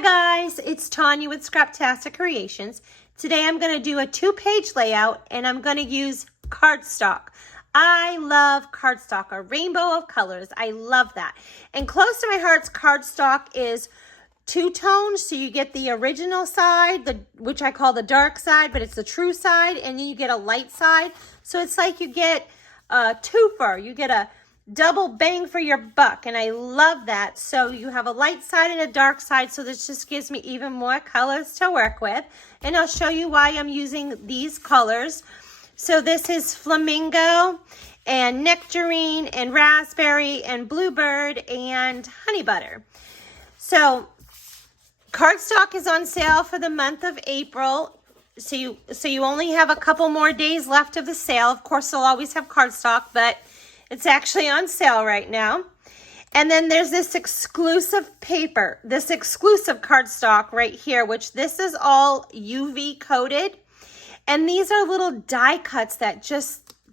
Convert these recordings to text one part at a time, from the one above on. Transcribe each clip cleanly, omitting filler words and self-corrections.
Hi guys, it's Tanya with Scraptastic Creations. Today I'm going to do a 2-page layout and I'm going to use cardstock. I love cardstock, a rainbow of colors. I love that. And close to my heart's cardstock is two-tone, so you get the original side, which I call the dark side, but it's the true side, and then you get a light side. So it's like you get a twofer. You get a double bang for your buck, and I love that. So you have a light side and a dark side, so this just gives me even more colors to work with. And I'll show you why I'm using these colors. So this is flamingo and nectarine and raspberry and bluebird and honey butter. So cardstock is on sale for the month of April. So you only have a couple more days left of the sale. Of course, they'll always have cardstock, but it's actually on sale right now. And then there's this exclusive paper, this exclusive cardstock right here, which this is all UV coated. And these are little die cuts that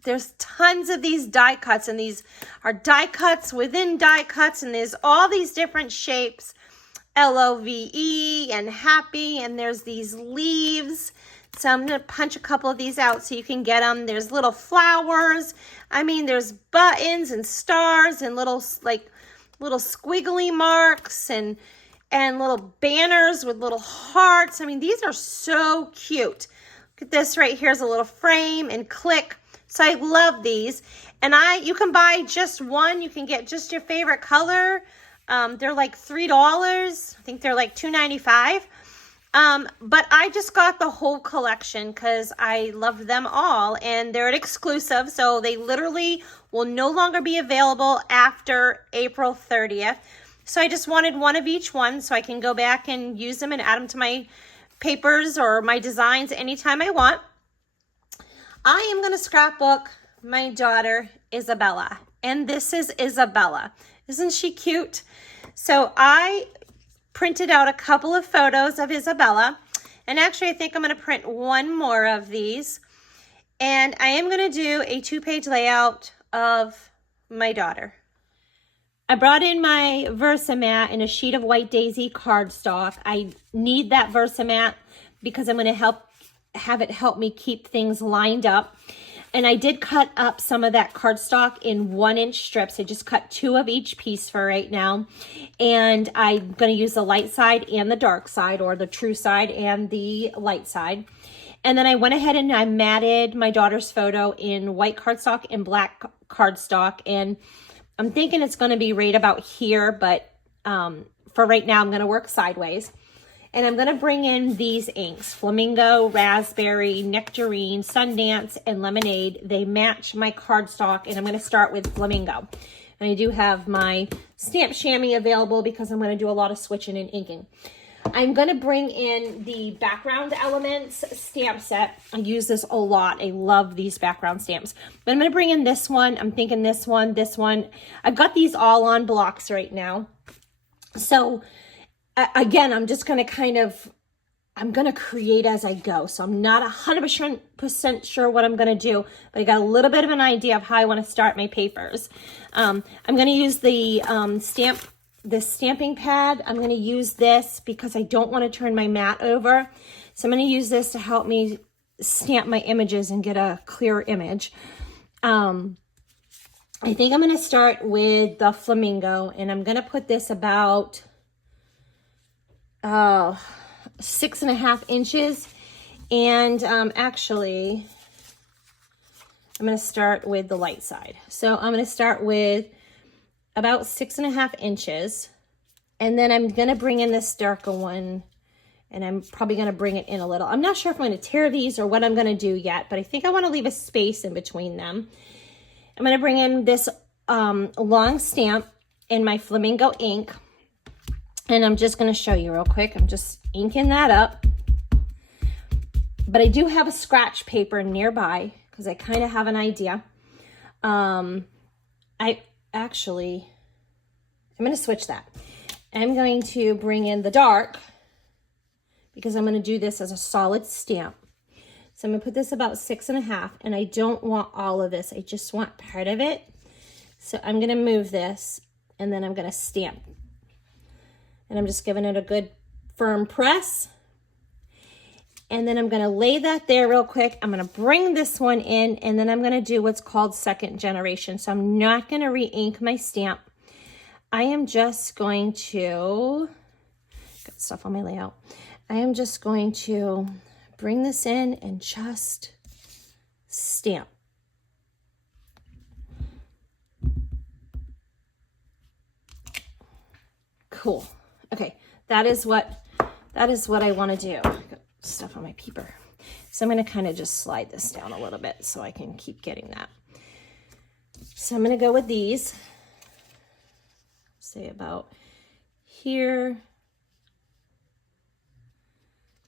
there's tons of these die cuts, and these are die cuts within die cuts, and there's all these different shapes, LOVE and happy, and there's these leaves. So I'm going to punch a couple of these out so you can get them. There's little flowers. I mean, there's buttons and stars and little squiggly marks and little banners with little hearts. I mean, these are so cute. Look at this right here is a little frame and click. So I love these. And you can buy just one. You can get just your favorite color. They're like $3. I think they're like $2.95. But I just got the whole collection because I love them all, and they're an exclusive, so they literally will no longer be available after April 30th. So I just wanted one of each one so I can go back and use them and add them to my papers or my designs anytime I want. I am going to scrapbook my daughter, Isabella, and this is Isabella. Isn't she cute? So I printed out a couple of photos of Isabella, and actually I think I'm going to print one more of these, and I am going to do a 2-page layout of my daughter. I brought in my Versamat in a sheet of white daisy cardstock. I need that Versamat because I'm going to have it help me keep things lined up. And I did cut up some of that cardstock in 1-inch strips. I just cut 2 of each piece for right now. And I'm going to use the light side and the dark side, or the true side and the light side. And then I went ahead and I matted my daughter's photo in white cardstock and black cardstock. And I'm thinking it's going to be right about here, but for right now, I'm going to work sideways. And I'm going to bring in these inks, Flamingo, Raspberry, Nectarine, Sundance, and Lemonade. They match my cardstock, and I'm going to start with Flamingo. And I do have my stamp chamois available because I'm going to do a lot of switching and inking. I'm going to bring in the Background Elements stamp set. I use this a lot. I love these background stamps. But I'm going to bring in this one. I'm thinking this one, this one. I've got these all on blocks right now. So again, I'm just going to I'm going to create as I go. So I'm not 100% sure what I'm going to do, but I got a little bit of an idea of how I want to start my papers. I'm going to use the this stamping pad. I'm going to use this because I don't want to turn my mat over. So I'm going to use this to help me stamp my images and get a clear image. I think I'm going to start with the Flamingo, and I'm going to put this about 6.5 inches. And actually, I'm going to start with the light side. So I'm going to start with about 6.5 inches. And then I'm going to bring in this darker one, and I'm probably going to bring it in a little. I'm not sure if I'm going to tear these or what I'm going to do yet, but I think I want to leave a space in between them. I'm going to bring in this long stamp in my Flamingo ink. And I'm just going to show you real quick. I'm just inking that up. But I do have a scratch paper nearby because I kind of have an idea. I'm going to switch that. I'm going to bring in the dark because I'm going to do this as a solid stamp. So I'm going to put this about 6.5, and I don't want all of this. I just want part of it. So I'm going to move this, and then I'm going to stamp. And I'm just giving it a good firm press. And then I'm gonna lay that there real quick. I'm gonna bring this one in, and then I'm gonna do what's called second generation. So I'm not gonna re-ink my stamp. I am just going to, got stuff on my layout. I am just going to bring this in and just stamp. Cool. Okay, that is what I want to do. Got stuff on my paper. So I'm going to kind of just slide this down a little bit so I can keep getting that. So I'm going to go with these. Say about here.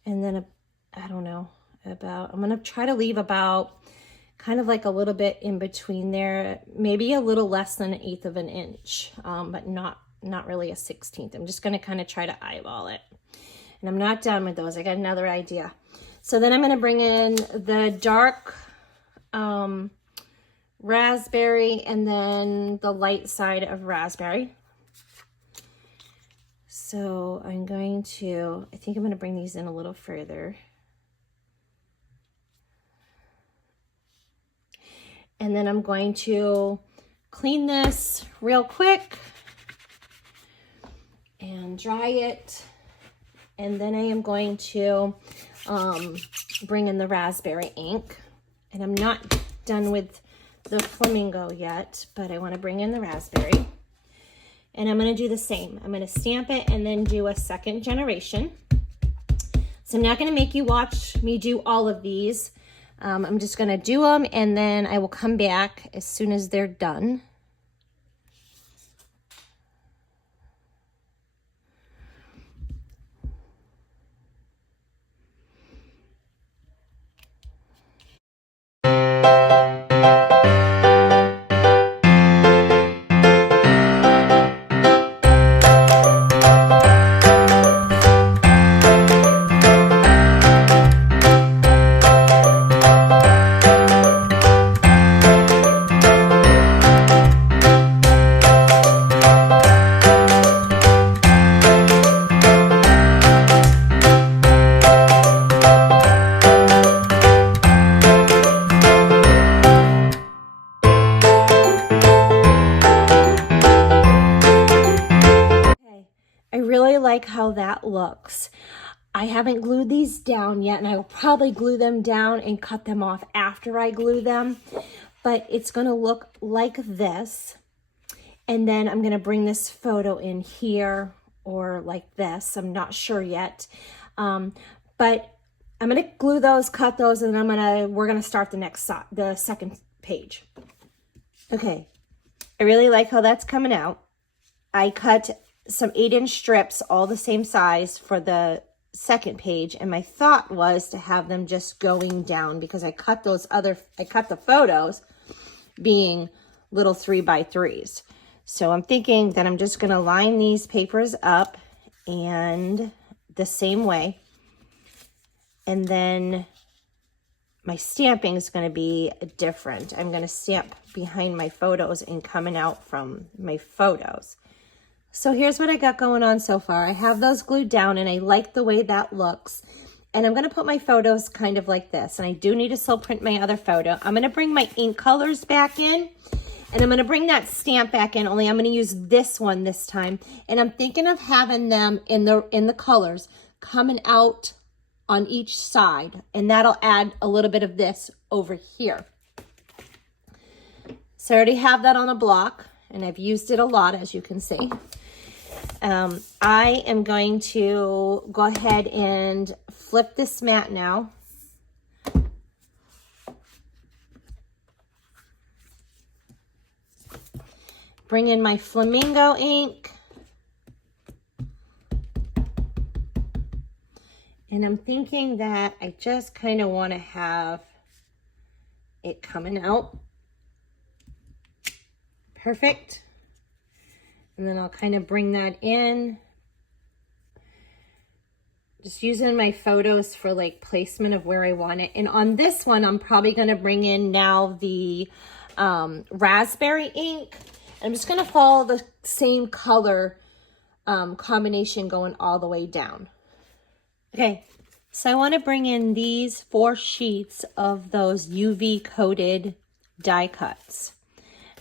And then, I don't know, about, I'm going to try to leave about kind of like a little bit in between there, maybe a little less than 1/8 of an inch, but not really a 1/16. I'm just going to kind of try to eyeball it. And I'm not done with those. I got another idea. So then I'm going to bring in the dark raspberry and then the light side of raspberry. So I'm going to, I think I'm going to bring these in a little further. And then I'm going to clean this real quick and dry it. And then I am going to bring in the raspberry ink. And I'm not done with the flamingo yet, but I want to bring in the raspberry. And I'm going to do the same. I'm going to stamp it and then do a second generation. So I'm not going to make you watch me do all of these. I'm just going to do them, and then I will come back as soon as they're done. I really like how that looks. I haven't glued these down yet, and I will probably glue them down and cut them off after I glue them, but it's going to look like this. And then I'm going to bring this photo in here or like this. I'm not sure yet. But I'm going to glue those, cut those, and then we're going to start the second page. Okay. I really like how that's coming out. I cut some 8-inch strips, all the same size, for the second page, and my thought was to have them just going down because I cut the photos being little 3x3s. So I'm thinking that I'm just going to line these papers up and the same way, and then my stamping is going to be different. I'm going to stamp behind my photos and coming out from my photos. So here's what I got going on so far. I have those glued down, and I like the way that looks. And I'm going to put my photos kind of like this. And I do need to still print my other photo. I'm going to bring my ink colors back in, and I'm going to bring that stamp back in, only I'm going to use this one this time. And I'm thinking of having them in the colors coming out on each side, and that'll add a little bit of this over here. So I already have that on a block, and I've used it a lot, as you can see. I am going to go ahead and flip this mat now. Bring in my flamingo ink. And I'm thinking that I just kind of want to have it coming out. Perfect. And then I'll kind of bring that in. Just using my photos for like placement of where I want it. And on this one, I'm probably going to bring in now the raspberry ink. I'm just going to follow the same color combination going all the way down. Okay, so I want to bring in these 4 sheets of those UV coated die cuts.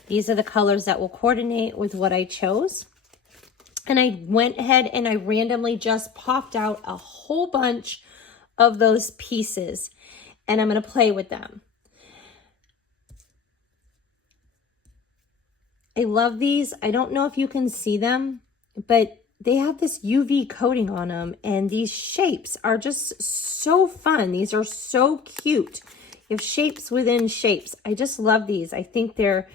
These are the colors that will coordinate with what I chose. And I went ahead and I randomly just popped out a whole bunch of those pieces, and I'm going to play with them. I love these. I don't know if you can see them, but they have this UV coating on them, and these shapes are just so fun. These are so cute. You have shapes within shapes. I just love these. I think they're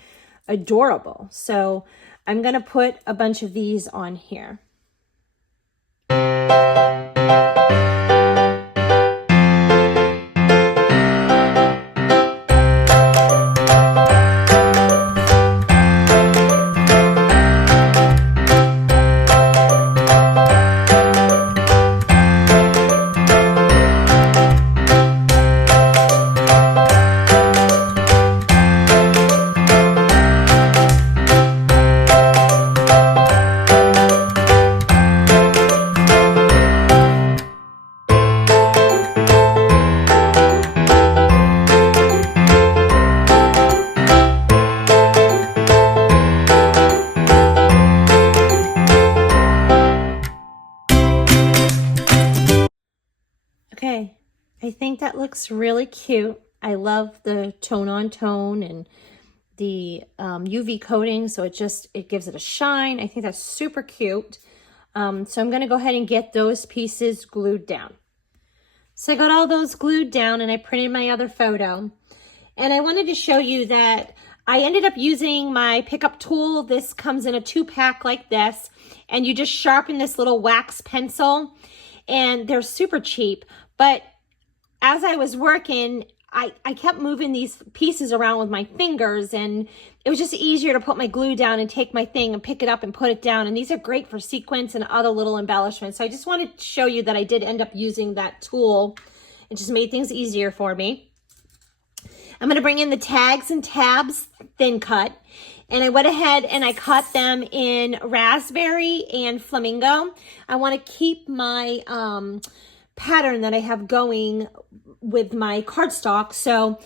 adorable. So I'm going to put a bunch of these on here. Okay, I think that looks really cute. I love the tone on tone and the UV coating, so it gives it a shine. I think that's super cute. So I'm going to go ahead and get those pieces glued down. So I got all those glued down and I printed my other photo. And I wanted to show you that I ended up using my pickup tool. This comes in a 2-pack like this, and you just sharpen this little wax pencil, and they're super cheap. But as I was working, I kept moving these pieces around with my fingers, and it was just easier to put my glue down and take my thing and pick it up and put it down. And these are great for sequins and other little embellishments. So I just wanted to show you that I did end up using that tool. It just made things easier for me. I'm going to bring in the tags and tabs thin cut. And I went ahead and I cut them in raspberry and flamingo. I want to keep my pattern that I have going with my cardstock. So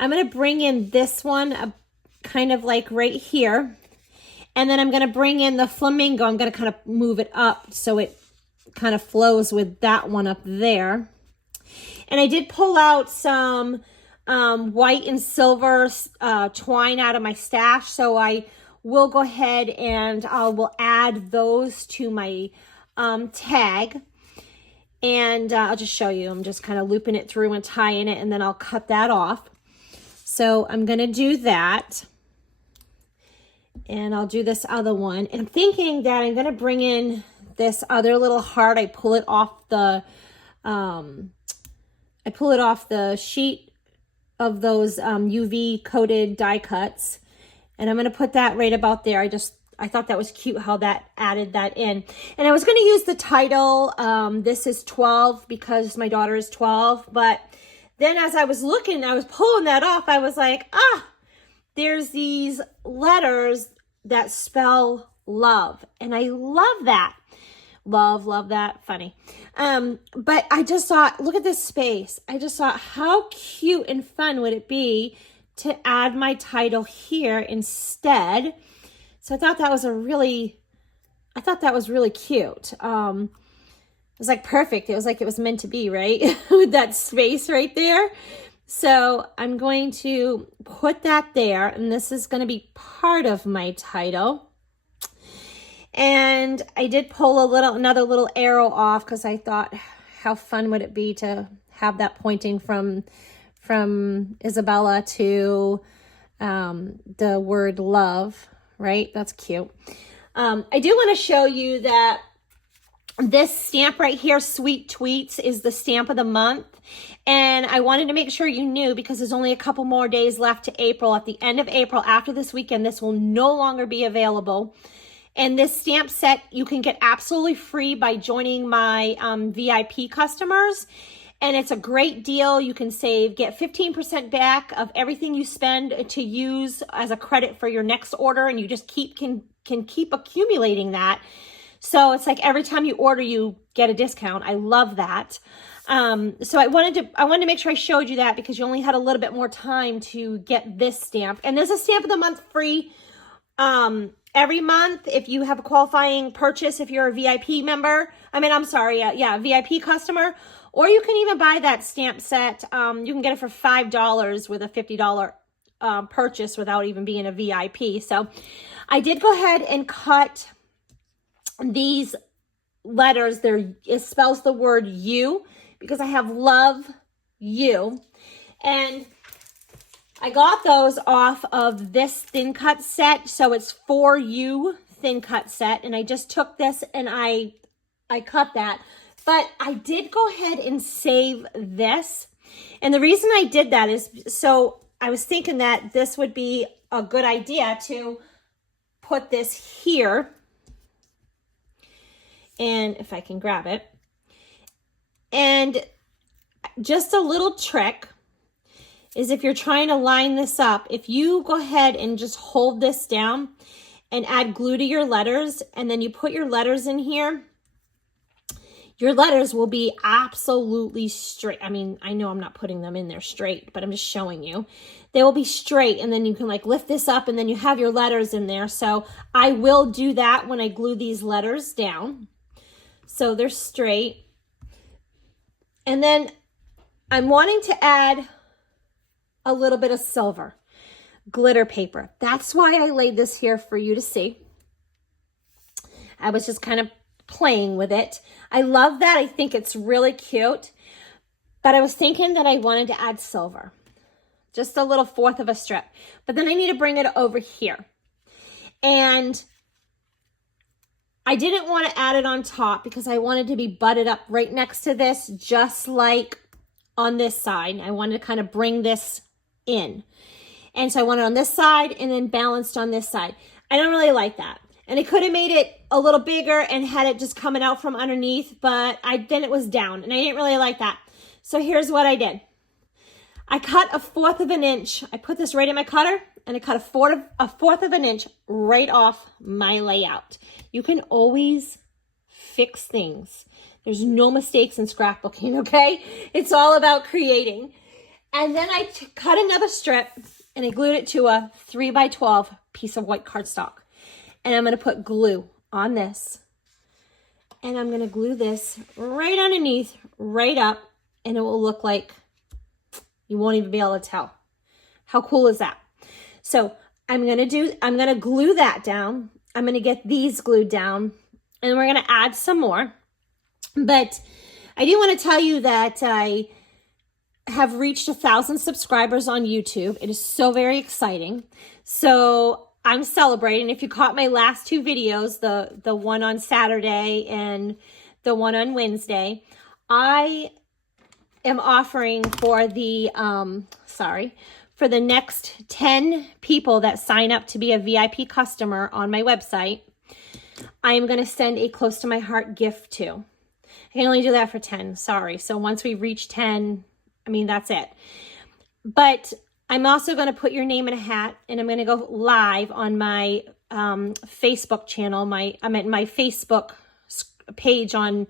I'm going to bring in this one kind of like right here. And then I'm going to bring in the flamingo. I'm going to kind of move it up so it kind of flows with that one up there. And I did pull out some white and silver twine out of my stash. So I will go ahead and I will add those to my tag. And I'll just show you. I'm just kind of looping it through and tying it, and then I'll cut that off. So I'm going to do that. And I'll do this other one. And I'm thinking that I'm going to bring in this other little heart. I pull it off the sheet of those UV coated die cuts. And I'm going to put that right about there. I thought that was cute how that added that in. And I was going to use the title, this is 12, because my daughter is 12. But then as I was looking, I was pulling that off. I was like, there's these letters that spell love. And I love that. Love that. Funny. But I just thought, look at this space. I just thought, how cute and fun would it be to add my title here instead? So I thought that was really cute. It was like perfect. It was like it was meant to be, right? With that space right there. So I'm going to put that there, and this is going to be part of my title. And I did pull another little arrow off because I thought, how fun would it be to have that pointing from Isabella to the word love. Right? That's cute. I do want to show you that this stamp right here, Sweet Tweets, is the stamp of the month. And I wanted to make sure you knew, because there's only a couple more days left to April. At the end of April, after this weekend, this will no longer be available. And this stamp set you can get absolutely free by joining my VIP customers. And it's a great deal. You can get 15% back of everything you spend to use as a credit for your next order. And you just can keep accumulating that. So it's like every time you order, you get a discount. I love that. So I wanted to make sure I showed you that because you only had a little bit more time to get this stamp. And there's a stamp of the month free every month if you have a qualifying purchase, if you're a VIP member. VIP customer. Or you can even buy that stamp set. You can get it for $5 with a $50 purchase without even being a VIP. So I did go ahead and cut these letters. It spells the word you because I have love you. And I got those off of this thin cut set. So it's For You thin cut set. And I just took this and I cut that. But I did go ahead and save this. And the reason I did that is so I was thinking that this would be a good idea to put this here. And if I can grab it. And just a little trick is if you're trying to line this up, if you go ahead and just hold this down and add glue to your letters, and then you put your letters in here, your letters will be absolutely straight. I mean, I know I'm not putting them in there straight, but I'm just showing you. They will be straight, and then you can like lift this up, and then you have your letters in there. So I will do that when I glue these letters down. So they're straight. And then I'm wanting to add a little bit of silver glitter paper. That's why I laid this here for you to see. I was just kind of playing with it. I love that. I think it's really cute. But I was thinking that I wanted to add silver. Just a little fourth of a strip. But then I need to bring it over here. And I didn't want to add it on top because I wanted to be butted up right next to this, just like on this side. I wanted to kind of bring this in. And so I want it on this side and then balanced on this side. I don't really like that. And I could have made it a little bigger and had it just coming out from underneath, but then it was down and I didn't really like that. So here's what I did. I cut a fourth of an inch. I put this right in my cutter and I cut a fourth of an inch right off my layout. You can always fix things. There's no mistakes in scrapbooking, okay? It's all about creating. And then I cut another strip and I glued it to a 3x12 piece of white cardstock. And I'm going to put glue on this. And I'm going to glue this right underneath, right up, and it will look like you won't even be able to tell. How cool is that? So I'm going to glue that down. I'm going to get these glued down, and we're going to add some more. But I do want to tell you that I have reached 1,000 subscribers on YouTube. It is so very exciting. So I'm celebrating. If you caught my last two videos, the one on Saturday and the one on Wednesday, I am offering for the for the next 10 people that sign up to be a VIP customer on my website, I am going to send a close to my heart gift to. I can only do that for 10. Sorry. So once we reach 10, I mean, that's it. But I'm also going to put your name in a hat, and I'm going to go live on my Facebook channel, my Facebook page on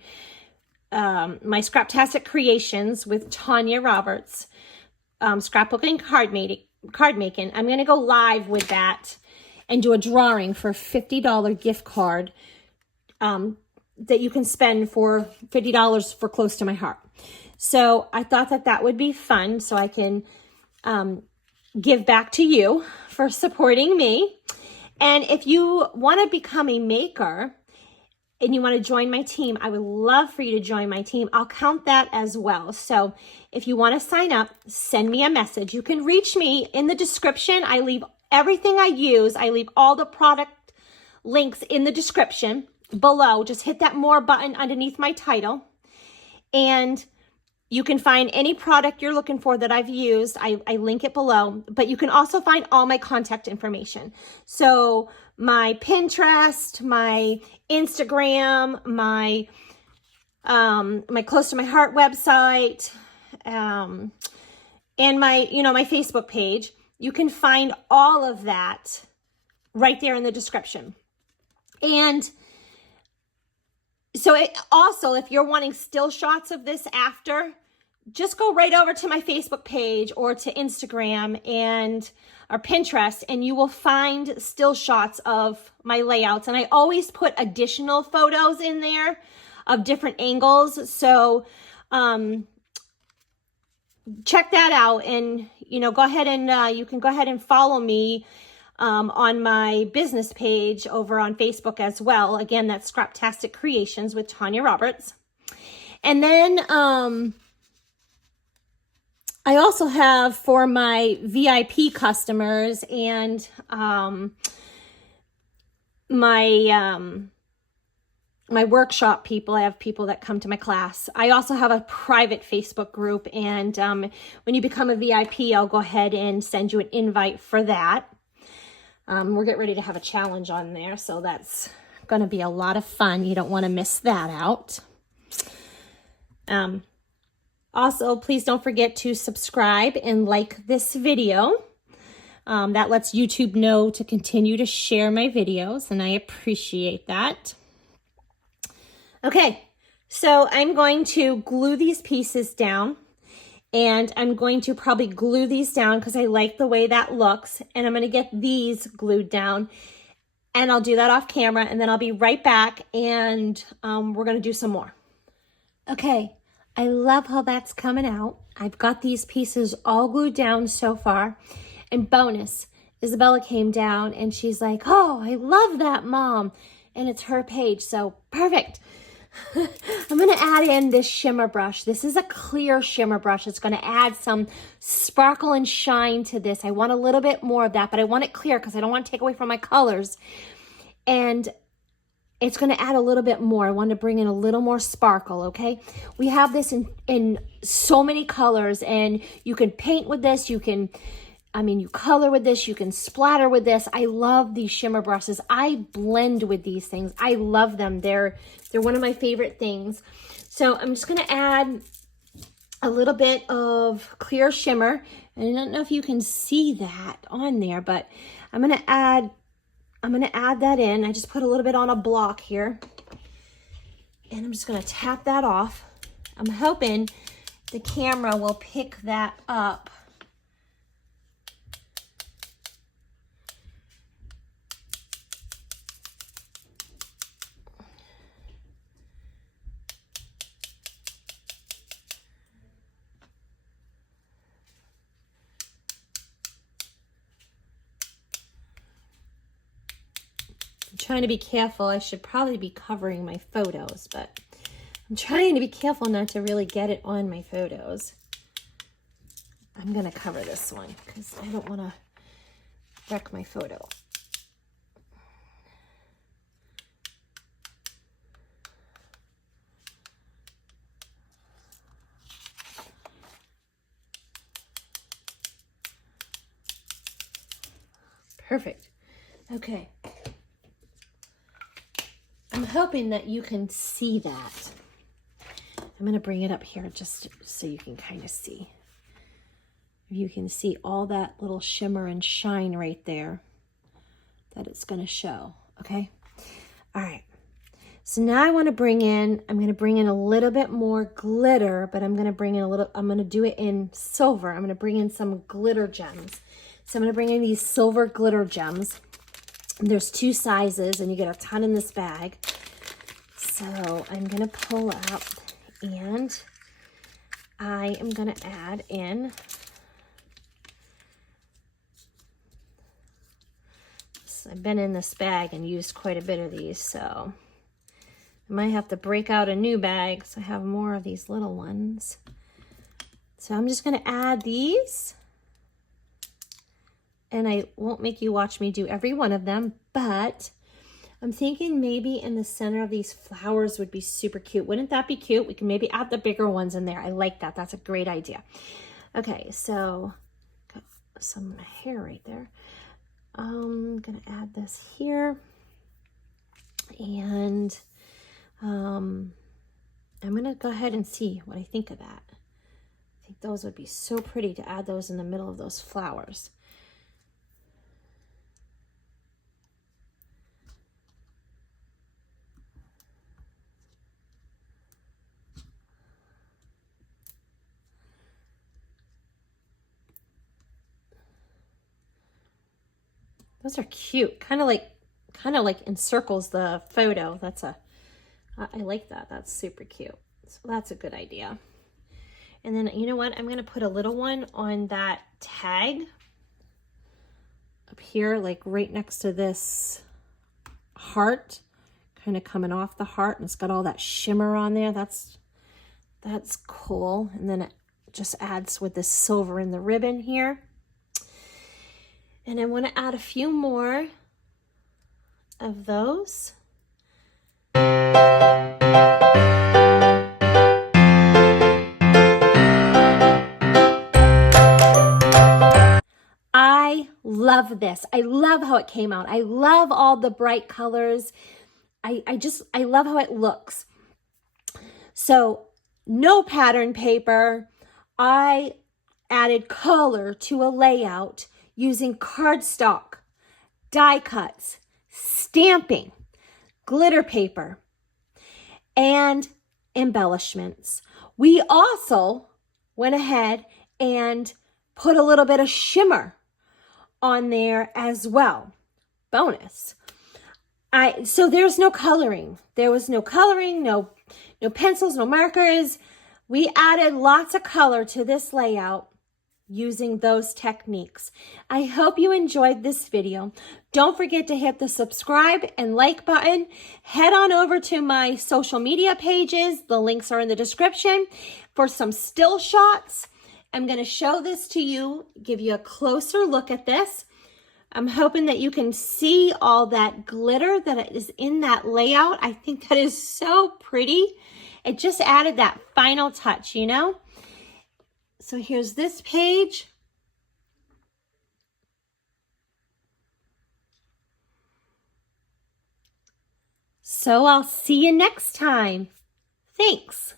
my Scraptastic Creations with Tanya Roberts, scrapbooking card making. I'm going to go live with that and do a drawing for a $50 gift card that you can spend for $50 for close to my heart. So I thought that would be fun, so I can give back to you for supporting me. And if you want to become a maker and you want to join my team, I would love for you to join my team. I'll count that as well. So if you want to sign up, send me a message. You can reach me in the description. I leave everything I use. I leave all the product links in the description below. Just hit that more button underneath my title. And you can find any product you're looking for that I've used. I link it below, but you can also find all my contact information. So my Pinterest, my Instagram, my Close to My Heart website, and my Facebook page. You can find all of that right there in the description. And Also, if you're wanting still shots of this after, just go right over to my Facebook page or to Instagram or Pinterest, and you will find still shots of my layouts. And I always put additional photos in there of different angles. So check that out, and go ahead and you can go ahead and follow me on my business page over on Facebook as well. Again, that's Scraptastic Creations with Tanya Roberts. And then I also have for my VIP customers and my workshop people, I have people that come to my class. I also have a private Facebook group, and when you become a VIP, I'll go ahead and send you an invite for that. We're getting ready to have a challenge on there, so that's going to be a lot of fun. You don't want to miss that out. Also, please don't forget to subscribe and like this video. That lets YouTube know to continue to share my videos, and I appreciate that. Okay, so I'm going to glue these pieces down, and I'm going to probably glue these down because I like the way that looks, and I'm going to get these glued down, and I'll do that off camera, and then I'll be right back, and we're going to do some more. Okay, I love how that's coming out. I've got these pieces all glued down so far, and bonus, Isabella came down, and she's like, oh, I love that, Mom, and it's her page, so perfect. I'm going to add in this shimmer brush. This is a clear shimmer brush. It's going to add some sparkle and shine to this. I want a little bit more of that, but I want it clear because I don't want to take away from my colors. And it's going to add a little bit more. I want to bring in a little more sparkle, okay? We have this in so many colors, and you can paint with this. You color with this, you can splatter with this. I love these shimmer brushes. I blend with these things. I love them. They're one of my favorite things. So I'm just going to add a little bit of clear shimmer. And I don't know if you can see that on there, but I'm going to add that in. I just put a little bit on a block here. And I'm just going to tap that off. I'm hoping the camera will pick that up. Trying to be careful. I should probably be covering my photos, but I'm trying to be careful not to really get it on my photos. I'm going to cover this one because I don't want to wreck my photo. Perfect. Okay. I'm hoping that you can see that. I'm going to bring it up here just so you can kind of see. You can see all that little shimmer and shine right there that it's going to show. Okay. All right. So now I'm going to bring in a little bit more glitter, but I'm going to do it in silver. I'm going to bring in some glitter gems. So I'm going to bring in these silver glitter gems. There's 2 sizes, and you get a ton in this bag. So I'm going to pull up, and I am going to add in I've been in this bag and used quite a bit of these, so I might have to break out a new bag so I have more of these little ones. So I'm just going to add these. And I won't make you watch me do every one of them, but I'm thinking maybe in the center of these flowers would be super cute. Wouldn't that be cute? We can maybe add the bigger ones in there. I like that. That's a great idea. Okay, so got some hair right there. I'm going to add this here. And I'm going to go ahead and see what I think of that. I think those would be so pretty to add those in the middle of those flowers. Those are cute. Kind of like encircles the photo. I like that. That's super cute. So that's a good idea. And then, you know what? I'm going to put a little one on that tag up here, like right next to this heart, kind of coming off the heart, and it's got all that shimmer on there. That's cool. And then it just adds with this silver in the ribbon here. And I want to add a few more of those. I love this. I love how it came out. I love all the bright colors. I love how it looks. So no pattern paper. I added color to a layout using cardstock, die cuts, stamping, glitter paper, and embellishments. We also went ahead and put a little bit of shimmer on there as well. Bonus. So there's no coloring. There was no coloring, no pencils, no markers. We added lots of color to this layout using those techniques. I hope you enjoyed this video. Don't forget to hit the subscribe and like button. Head on over to my social media pages. The links are in the description for some still shots. I'm going to show this to you, give you a closer look at this. I'm hoping that you can see all that glitter that is in that layout. I think that is so pretty. It just added that final touch, you know? So here's this page. So I'll see you next time. Thanks.